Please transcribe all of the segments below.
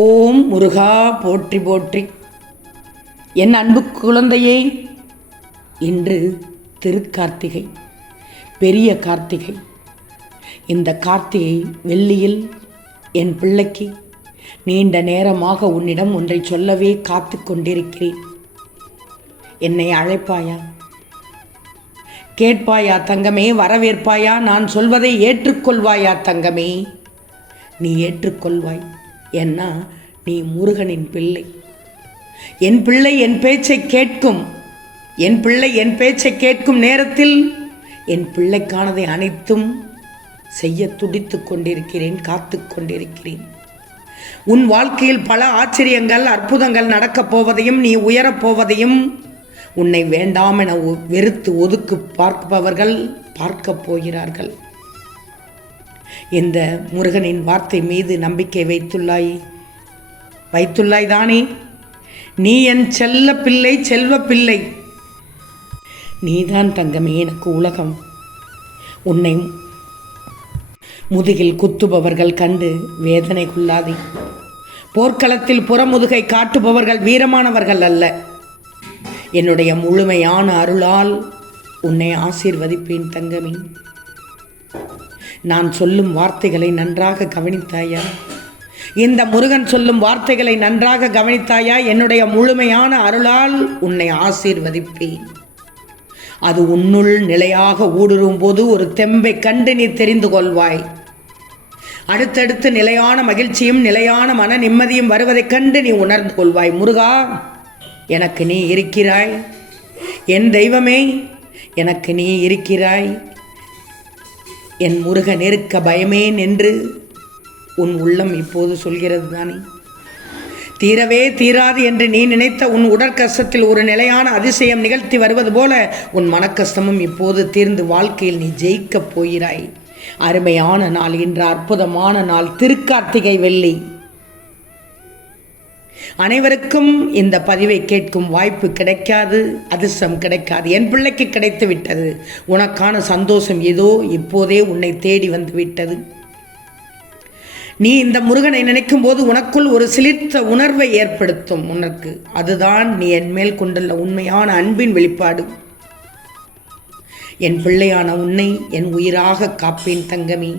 ஓம் முருகா போற்றி போற்றி. என் அன்பு குழந்தையே, இன்று திருக்கார்த்திகை, பெரிய கார்த்திகை. இந்த கார்த்திகை வெள்ளியில் என் பிள்ளைக்கு நீண்ட நேரமாக உன்னிடம் ஒன்றை சொல்லவே காத்து கொண்டிருக்கிறேன். என்னை அழைப்பாயா? கேட்பாயா தங்கமே? வரவேற்பாயா? நான் சொல்வதை ஏற்றுக்கொள்வாயா தங்கமே? நீ ஏற்றுக்கொள்வாய். ஏன்னா நீ முருகனின் பிள்ளை. என் பிள்ளை என் பேச்சை கேட்கும். என் பிள்ளை என் பேச்சை கேட்கும் நேரத்தில் என் பிள்ளைக்கானதை அனைத்தும் செய்ய துடித்து கொண்டிருக்கிறேன், காத்து கொண்டிருக்கிறேன். உன் வாழ்க்கையில் பல ஆச்சரியங்கள், அற்புதங்கள் நடக்கப் போவதையும், நீ உயரப்போவதையும், உன்னை வேண்டாம் என வெறுத்து ஒதுக்கு பார்ப்பவர்கள் பார்க்கப் போகிறார்கள். இந்த முருகனின் வார்த்தை மீது நம்பிக்கை வைத்துள்ளாய் தானே? நீ என் செல்ல பிள்ளை, செல்வ பிள்ளை. நீதான் தங்கமே எனக்கு உலகம். உன்னை முதுகில் குத்துபவர்கள் கண்டு வேதனை கொள்ளாதே. போர்க்களத்தில் புறமுதுகை காட்டுபவர்கள் வீரமானவர்கள் அல்ல. என்னுடைய முழுமையான அருளால் உன்னை ஆசீர்வதிப்பேன் தங்கமே. நான் சொல்லும் வார்த்தைகளை நன்றாக கவனித்தாயா? இந்த முருகன் சொல்லும் வார்த்தைகளை நன்றாக கவனித்தாயா? என்னுடைய முழுமையான அருளால் உன்னை ஆசீர்வதிப்பேன். அது உன்னுள் நிலையாக ஊடுருவும் போது ஒரு தெம்பை கண்டு நீ தெரிந்து கொள்வாய். அடுத்தடுத்து நிலையான மகிழ்ச்சியும் நிலையான மன நிம்மதியும் வருவதைக் கண்டு நீ உணர்ந்து கொள்வாய். முருகா, எனக்கு நீ இருக்கிறாய். என் தெய்வமே, எனக்கு நீ இருக்கிறாய். என் முருகன் இருக்க பயமேன் என்று உன் உள்ளம் இப்போது சொல்கிறது தானே? தீரவே தீராது என்று நீ நினைத்த உன் உடற்கஷ்டத்தில் ஒரு நிலையான அதிசயம் நிகழ்த்தி வருவது போல உன் மனக்கஷ்டமும் இப்போது தீர்ந்து வாழ்க்கையில் நீ ஜெயிக்கப் போகிறாய். அருமையான நாள், இன்று அற்புதமான நாள், திருக்கார்த்திகை வெள்ளி. அனைவருக்கும் இந்த பதிவை கேட்கும் வாய்ப்பு கிடைக்காது, அதிர்ஷ்டம் கிடைக்காது. என் பிள்ளைக்கு கிடைத்து விட்டது. உனக்கான சந்தோஷம் ஏதோ இப்போதே உன்னை தேடி வந்து விட்டது. நீ இந்த முருகனை நினைக்கும் போது உனக்குள் ஒரு சிலிர்த்த உணர்வை ஏற்படுத்தும். உனக்கு அதுதான் நீ என் மேல் கொண்டுள்ள உண்மையான அன்பின் வெளிப்பாடு. என் பிள்ளையான உன்னை என் உயிராக காப்பேன் தங்கமே.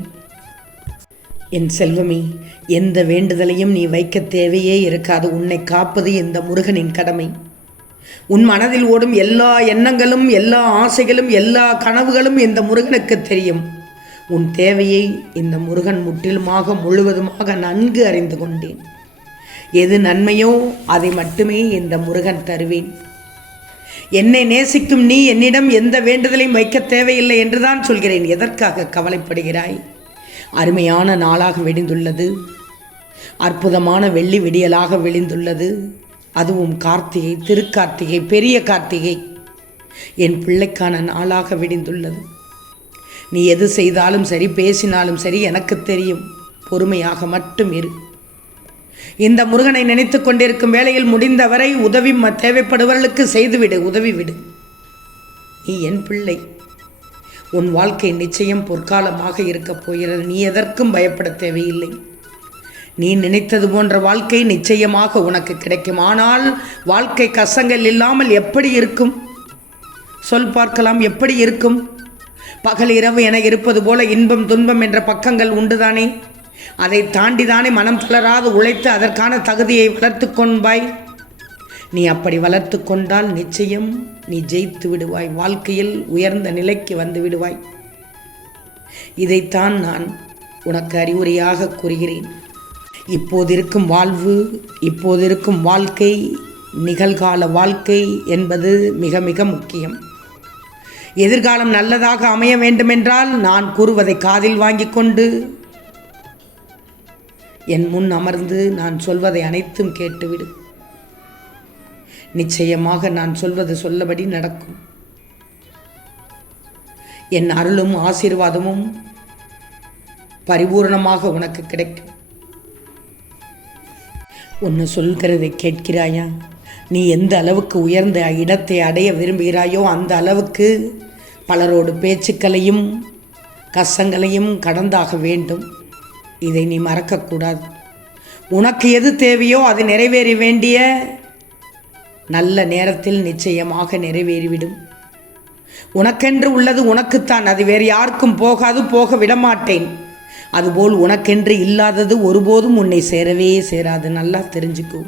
என் செல்வமே, எந்த வேண்டுதலையும் நீ வைக்க தேவையே இருக்காது. உன்னை காப்பது இந்த முருகனின் கடமை. உன் மனதில் ஓடும் எல்லா எண்ணங்களும், எல்லா ஆசைகளும், எல்லா கனவுகளும் இந்த முருகனுக்கு தெரியும். உன் தேவையை இந்த முருகன் முற்றிலுமாக முழுவதுமாக நன்கு அறிந்து கொண்டேன். எது நன்மையோ அதை மட்டுமே இந்த முருகன் தருவேன். என்னை நேசிக்கும் நீ என்னிடம் எந்த வேண்டுதலையும் வைக்க தேவையில்லை என்றுதான் சொல்கிறேன். எதற்காக கவலைப்படுகிறாய்? அருமையான நாளாக விடிந்துள்ளது. அற்புதமான வெள்ளி விடியலாக விழிந்துள்ளது. அதுவும் கார்த்திகை, திருக்கார்த்திகை, பெரிய கார்த்திகை. என் பிள்ளைக்கான நாளாக விடிந்துள்ளது. நீ எது செய்தாலும் சரி, பேசினாலும் சரி, எனக்கு தெரியும். பொறுமையாக மட்டும் இரு. இந்த முருகனை நினைத்து கொண்டிருக்கும் வேளையில் முடிந்தவரை உதவி தேவைப்படுவர்களுக்கு செய்துவிடு, உதவிவிடு. நீ என் பிள்ளை. உன் வாழ்க்கை நிச்சயம் பொற்காலமாக இருக்கப் போகிறது. நீ எதற்கும் பயப்பட தேவையில்லை. நீ நினைத்தது போன்ற வாழ்க்கை நிச்சயமாக உனக்கு கிடைக்கும். ஆனால் வாழ்க்கை கஷ்டங்கள் இல்லாமல் எப்படி இருக்கும்? சொல் பார்க்கலாம், எப்படி இருக்கும்? பகல் இரவு என இருப்பது போல இன்பம் துன்பம் என்ற பக்கங்கள் உண்டுதானே? அதை தாண்டிதானே மனம் தளராது உழைத்து அதற்கான தகுதியை வளர்த்து கொள்வாய். நீ அப்படி வளர்த்து கொண்டால் நிச்சயம் நீ ஜெயித்து விடுவாய். வாழ்க்கையில் உயர்ந்த நிலைக்கு வந்து விடுவாய். இதைத்தான் நான் உனக்கு அறிவுரையாக கூறுகிறேன். இப்போதிருக்கும் வாழ்வு, இப்போதிருக்கும் வாழ்க்கை, நிகழ்கால வாழ்க்கை என்பது மிக மிக முக்கியம். எதிர்காலம் நல்லதாக அமைய வேண்டுமென்றால் நான் கூறுவதை காதில் வாங்கி கொண்டு என் முன் அமர்ந்து நான் சொல்வதை அனைத்தும் கேட்டுவிடு. நிச்சயமாக நான் சொல்வது சொல்லபடி நடக்கும். என் அருளும் ஆசீர்வாதமும் பரிபூர்ணமாக உனக்கு கிடைக்கும். ஒன்று சொல்கிறதை கேட்கிறாயா? நீ எந்த அளவுக்கு உயர்ந்த இடத்தை அடைய விரும்புகிறாயோ அந்த அளவுக்கு பலரோடு பேச்சுக்களையும் கஷ்டங்களையும் கடந்தாக வேண்டும். இதை நீ மறக்கக்கூடாது. உனக்கு எது தேவையோ அது நிறைவேற வேண்டிய நல்ல நேரத்தில் நிச்சயமாக நிறைவேறிவிடும். உனக்கென்று உள்ளது உனக்குத்தான், அது வேறு யாருக்கும் போகாது, போக விடமாட்டேன். அதுபோல் உனக்கென்று இல்லாதது ஒருபோதும் உன்னை சேரவே சேராது. நல்லா தெரிஞ்சுக்கோ.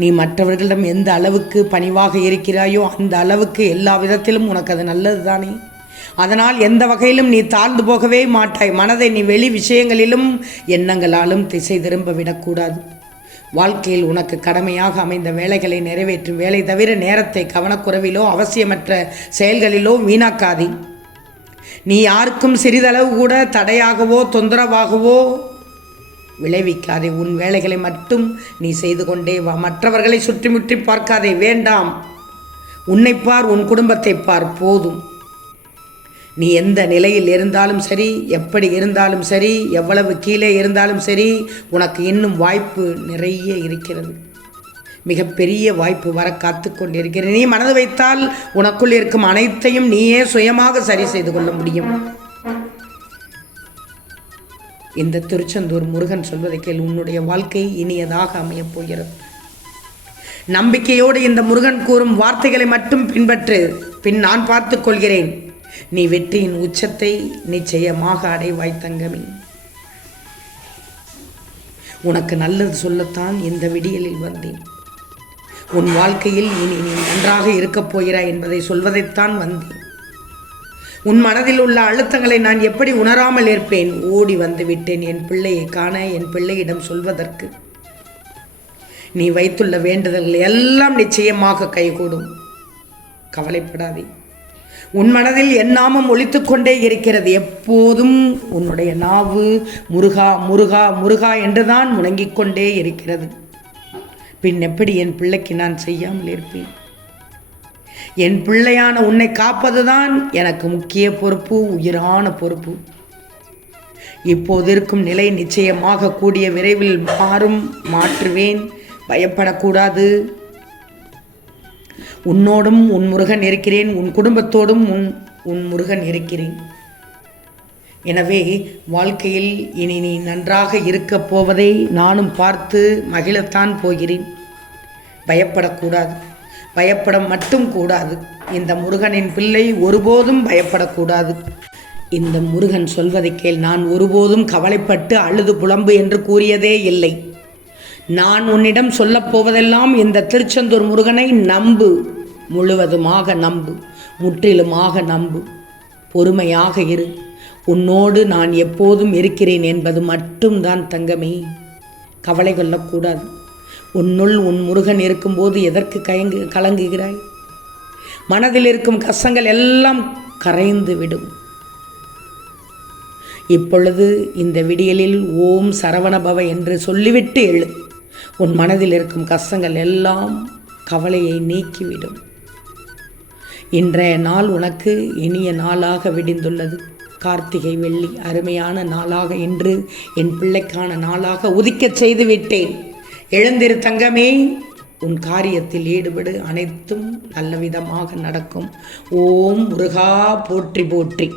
நீ மற்றவர்களிடம் எந்த அளவுக்கு பணிவாக இருக்கிறாயோ அந்த அளவுக்கு எல்லா விதத்திலும் உனக்கு அது நல்லது தானே. அதனால் எந்த வகையிலும் நீ தாழ்ந்து போகவே மாட்டாய். மனதை நீ வெளி விஷயங்களிலும் எண்ணங்களாலும் திசை திரும்ப விடக்கூடாது. வாழ்க்கையில் உனக்கு கடமையாக அமைந்த வேலைகளை நிறைவேற்றும் வேலை தவிர நேரத்தை கவனக்குறைவிலோ அவசியமற்ற செயல்களிலோ வீணாக்காதே. நீ யாருக்கும் சிறிதளவு கூட தடையாகவோ தொந்தரவாகவோ விளைவிக்காதே. உன் வேலைகளை மட்டும் நீ செய்து கொண்டே வா. மற்றவர்களை சுற்றிமுற்றி பார்க்காதே. வேண்டாம். உன்னை பார், உன் குடும்பத்தை பார், போதும். நீ எந்த நிலையில் இருந்தாலும் சரி, எப்படி இருந்தாலும் சரி, எவ்வளவு கீழே இருந்தாலும் சரி, உனக்கு இன்னும் வாய்ப்பு நிறைய இருக்கிறது. மிகப்பெரிய வாய்ப்பு வர காத்து கொண்டிருக்கிறது. நீ மனது வைத்தால் உனக்குள் இருக்கும் அனைத்தையும் நீயே சுயமாக சரி செய்து கொள்ள முடியும். இந்த திருச்செந்தூர் முருகன் சொல்வதை கேள். உன்னுடைய வாழ்க்கை இனியதாக அமையப் போகிறது. நம்பிக்கையோடு இந்த முருகன் கூறும் வார்த்தைகளை மட்டும் பின்பற்று. பின் நான் பார்த்துக் கொள்கிறேன். நீ வெற்றியின் உச்சத்தை நிச்சயமாக அடைவாய் தங்கமே. உனக்கு நல்லது சொல்லத்தான் இந்த விடியலில் வந்தேன். உன் வாழ்க்கையில் இனி நீ நன்றாக இருக்கப் போகிறாய் என்பதை சொல்வதைத்தான் வந்தேன். உன் மனதில் உள்ள அழுத்தங்களை நான் எப்படி உணராமல் இருப்பேன்? ஓடி வந்து விட்டேன் என் பிள்ளையை காண, என் பிள்ளையிடம் சொல்வதற்கு. நீ வைத்துள்ள வேண்டுதல்கள் எல்லாம் நிச்சயமாக கைகூடும். கவலைப்படாதே. உன் மனதில் என் நாமம் ஒலித்துக் கொண்டே இருக்கிறது. எப்போதும் உன்னுடைய நாவு முருகா முருகா முருகா என்றுதான் முழங்கிக் கொண்டே இருக்கிறது. பின் எப்படி என் பிள்ளைக்கு நான் செய்யாமல் இருப்பேன்? என் பிள்ளையான உன்னை காப்பதுதான் எனக்கு முக்கிய பொறுப்பு, உயிரான பொறுப்பு. இப்போது இருக்கும் நிலை நிச்சயமாக கூடிய விரைவில் மாற்றுவேன். பயப்படக்கூடாது. உன்னோடும் உன் முருகன் இருக்கிறேன். உன் குடும்பத்தோடும் உன் முருகன் இருக்கிறேன். எனவே வாழ்க்கையில் இனி நீ நன்றாக இருக்கப் போவதை நானும் பார்த்து மகிழத்தான் போகிறேன். பயப்படக்கூடாது. பயப்பட மட்டும் கூடாது. இந்த முருகனின் பிள்ளை ஒருபோதும் பயப்படக்கூடாது. இந்த முருகன் சொல்வதை கேள். நான் ஒருபோதும் கவலைப்பட்டு அழுது புலம்பு என்று கூறியதே இல்லை. நான் உன்னிடம் சொல்லப்போவதெல்லாம் இந்த திருச்செந்தூர் முருகனை நம்பு. முழுவதுமாக நம்பு. முற்றிலுமாக நம்பு. பொறுமையாக இரு. உன்னோடு நான் எப்போதும் இருக்கிறேன் என்பது மட்டும்தான் தங்கமே. கவலை கொள்ளக்கூடாது. உன்னுள் உன் முருகன் இருக்கும்போது எதற்கு கலங்குகிறாய்? மனதில் இருக்கும் கஷ்டங்கள் எல்லாம் கரைந்து விடும். இப்பொழுது இந்த விடியலில் ஓம் சரவணபவ என்று சொல்லிவிட்டு எழு. உன் மனதில் இருக்கும் கஷ்டங்கள் எல்லாம் கவலையை நீக்கிவிடும். இன்றைய நாள் உனக்கு இனிய நாளாக விடிந்துள்ளது. கார்த்திகை வெள்ளி அருமையான நாளாக இன்று என் பிள்ளைக்கான நாளாக உதிக்கச் செய்து விட்டேன். எழுந்திரு தங்கமே. உன் காரியத்தில் ஈடுபடு. அனைத்தும் நல்ல விதமாக நடக்கும். ஓம் முருகா போற்றி போற்றி.